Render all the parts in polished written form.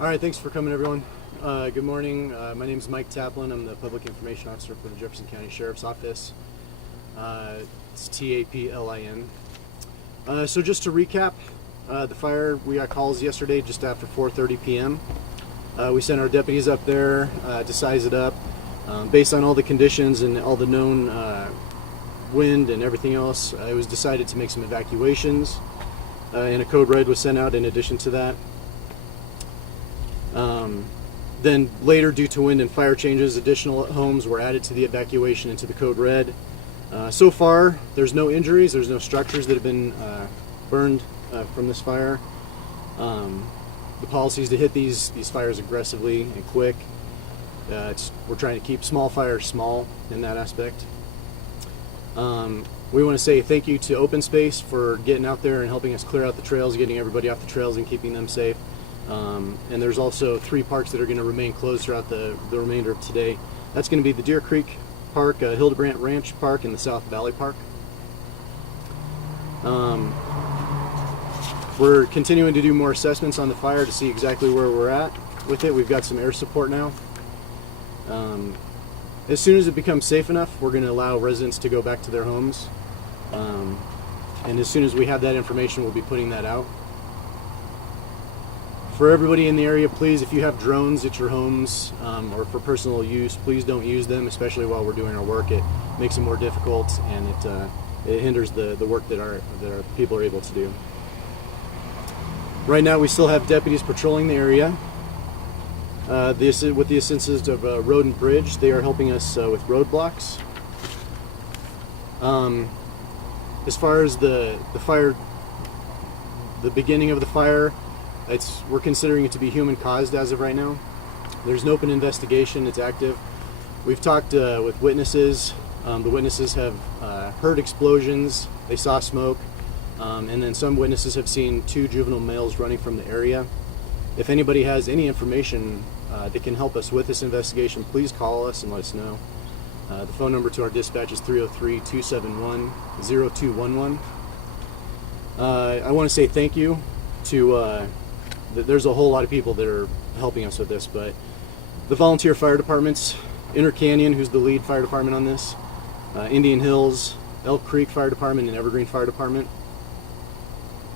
All right, thanks for coming, everyone. Good morning. My name is Mike Taplin. I'm the Public Information Officer for the Jefferson County Sheriff's Office. It's Taplin. So just to recap, the fire, we got calls yesterday just after 4:30 p.m. We sent our deputies up there to size it up. Based on all the conditions and all the known wind and everything else, it was decided to make some evacuations, and a code red was sent out in addition to that. Then later, due to wind and fire changes, additional homes were added to the evacuation into the code red. So far, there's no injuries, there's no structures that have been burned from this fire. The policy is to hit these fires aggressively and quick. We're trying to keep small fires small in that aspect. We want to say thank you to Open Space for getting out there and helping us clear out the trails, getting everybody off the trails and keeping them safe. And there's also 3 parks that are going to remain closed throughout the remainder of today. That's going to be the Deer Creek Park, Hildebrandt Ranch Park, and the South Valley Park. We're continuing to do more assessments on the fire to see exactly where we're at with it. We've got some air support now. As soon as it becomes safe enough, we're going to allow residents to go back to their homes. And as soon as we have that information, we'll be putting that out. For everybody in the area, please, if you have drones at your homes or for personal use, please don't use them, especially while we're doing our work. It makes it more difficult, and it hinders the work that our people are able to do. Right now, we still have deputies patrolling the area. With the assistance of Road and Bridge, they are helping us with roadblocks. As far as the fire, the beginning of the fire, we're considering it to be human caused as of right now. There's an open investigation. It's active. We've talked with witnesses. The witnesses have heard explosions. They saw smoke. And then some witnesses have seen 2 juvenile males running from the area. If anybody has any information that can help us with this investigation, please call us and let us know. The phone number to our dispatch is 303-271-0211. I want to say thank you to there's a whole lot of people that are helping us with this, but the volunteer fire departments, Inter Canyon, who's the lead fire department on this, Indian Hills, Elk Creek Fire Department, and Evergreen Fire Department.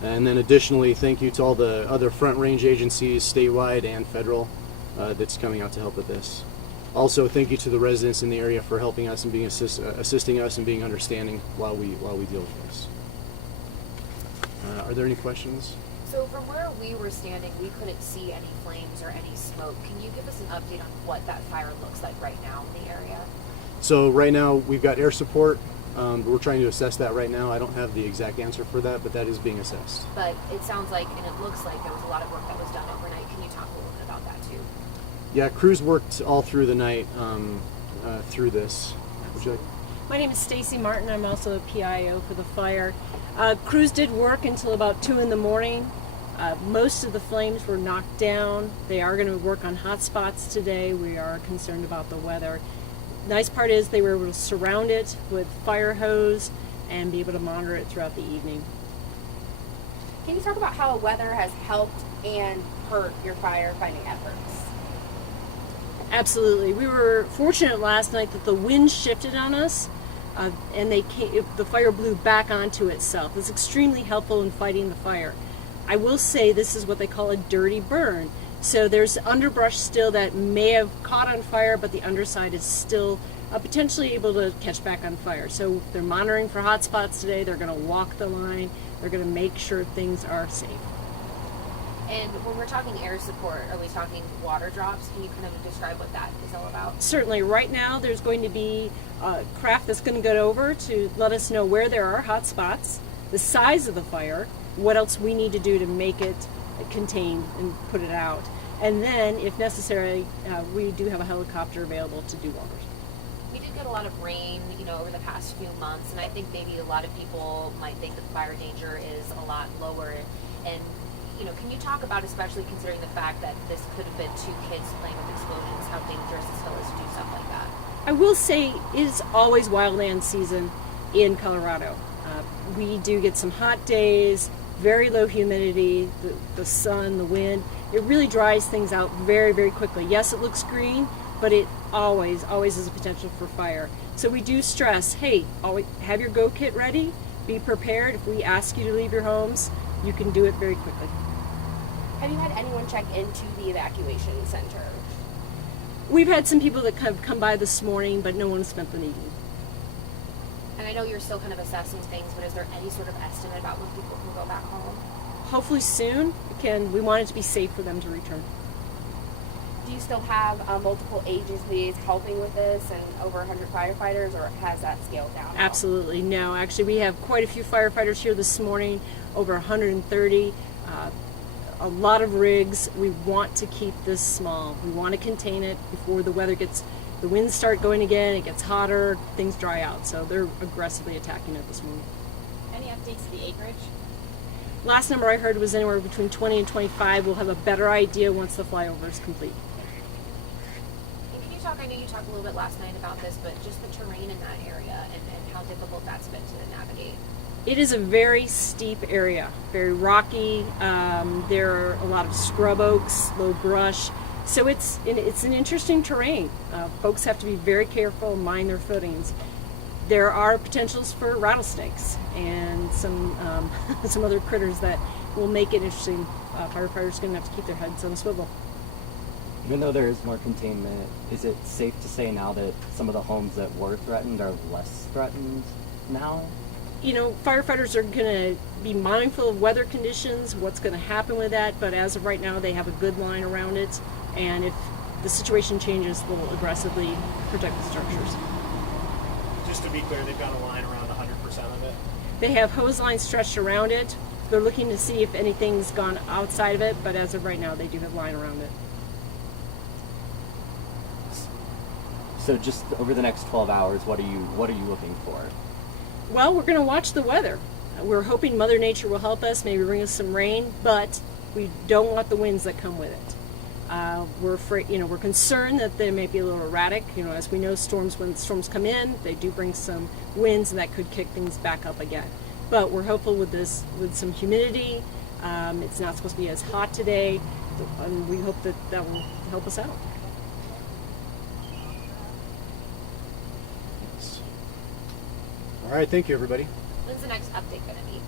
And then additionally, thank you to all the other front range agencies, statewide and federal, that's coming out to help with this. Also, thank you to the residents in the area for helping us and being assisting us and being understanding while we deal with this. Are there any questions? So from where we were standing, we couldn't see any flames or any smoke. Can you give us an update on what that fire looks like right now in the area? So right now we've got air support. We're trying to assess that right now. I don't have the exact answer for that, but that is being assessed. But it sounds like, and it looks like, there was a lot of work that was done overnight. Can you talk a little bit about that too? Yeah, crews worked all through the night through this. Would you like? My name is Stacy Martin. I'm also a PIO for the fire. Crews did work until about 2 in the morning. Most of the flames were knocked down. They are going to work on hot spots today. We are concerned about the weather. Nice part is they were able to surround it with fire hose and be able to monitor it throughout the evening. Can you talk about how weather has helped and hurt your firefighting efforts? Absolutely. We were fortunate last night that the wind shifted on us and the fire blew back onto itself. It's extremely helpful in fighting the fire. I will say this is what they call a dirty burn. So there's underbrush still that may have caught on fire, but the underside is still potentially able to catch back on fire. So they're monitoring for hot spots today. They're going to walk the line. They're going to make sure things are safe. And when we're talking air support, are we talking water drops? Can you kind of describe what that is all about? Certainly. Right now there's going to be a craft that's going to go over to let us know where there are hot spots, the size of the fire, what else we need to do to make it contain and put it out. And then, if necessary, we do have a helicopter available to do walkers. We did get a lot of rain, over the past few months, and I think maybe a lot of people might think that fire danger is a lot lower. And, can you talk about, especially considering the fact that this could have been 2 kids playing with explosions, how dangerous it still is to do stuff like that? I will say it is always wildland season in Colorado. We do get some hot days. very low humidity, the sun, the wind. It really dries things out very, very quickly. Yes, it looks green, but it always is a potential for fire. So we do stress, hey, always have your go kit ready, be prepared. If we ask you to leave your homes, you can do it very quickly. Have you had anyone check into the evacuation center? We've had some people that have come by this morning, but no one spent the evening. And I know you're still kind of assessing things, but is there any sort of estimate about when people can go back home? Hopefully soon. We want it to be safe for them to return. Do you still have multiple agencies helping with this and over 100 firefighters, or has that scaled down? Absolutely. No, actually we have quite a few firefighters here this morning, over 130. A lot of rigs. We want to keep this small. We want to contain it before the winds start going again, it gets hotter, things dry out. So they're aggressively attacking it this morning. Any updates to the acreage? Last number I heard was anywhere between 20 and 25. We'll have a better idea once the flyover is complete. And can you talk, I know you talked a little bit last night about this, but just the terrain in that area and how difficult that's been to navigate. It is a very steep area, very rocky. There are a lot of scrub oaks, low brush. So it's an interesting terrain. Folks have to be very careful, mind their footings. There are potentials for rattlesnakes and some some other critters that will make it interesting. Firefighters are going to have to keep their heads on a swivel. Even though there is more containment, is it safe to say now that some of the homes that were threatened are less threatened now? You know, firefighters are going to be mindful of weather conditions, what's going to happen with that, but as of right now, they have a good line around it, and if the situation changes, they'll aggressively protect the structures. Just to be clear, they've got a line around 100% of it. They have hose lines stretched around it. They're looking to see if anything's gone outside of it, but as of right now, they do have line around it. So just over the next 12 hours, what are you looking for? Well, we're going to watch the weather. We're hoping Mother Nature will help us, maybe bring us some rain, but we don't want the winds that come with it. We're afraid, we're concerned that they may be a little erratic. As we know, when storms come in, they do bring some winds, and that could kick things back up again. But we're hopeful with some humidity. It's not supposed to be as hot today, and we hope that will help us out. All right, thank you, everybody. When's the next update going to be?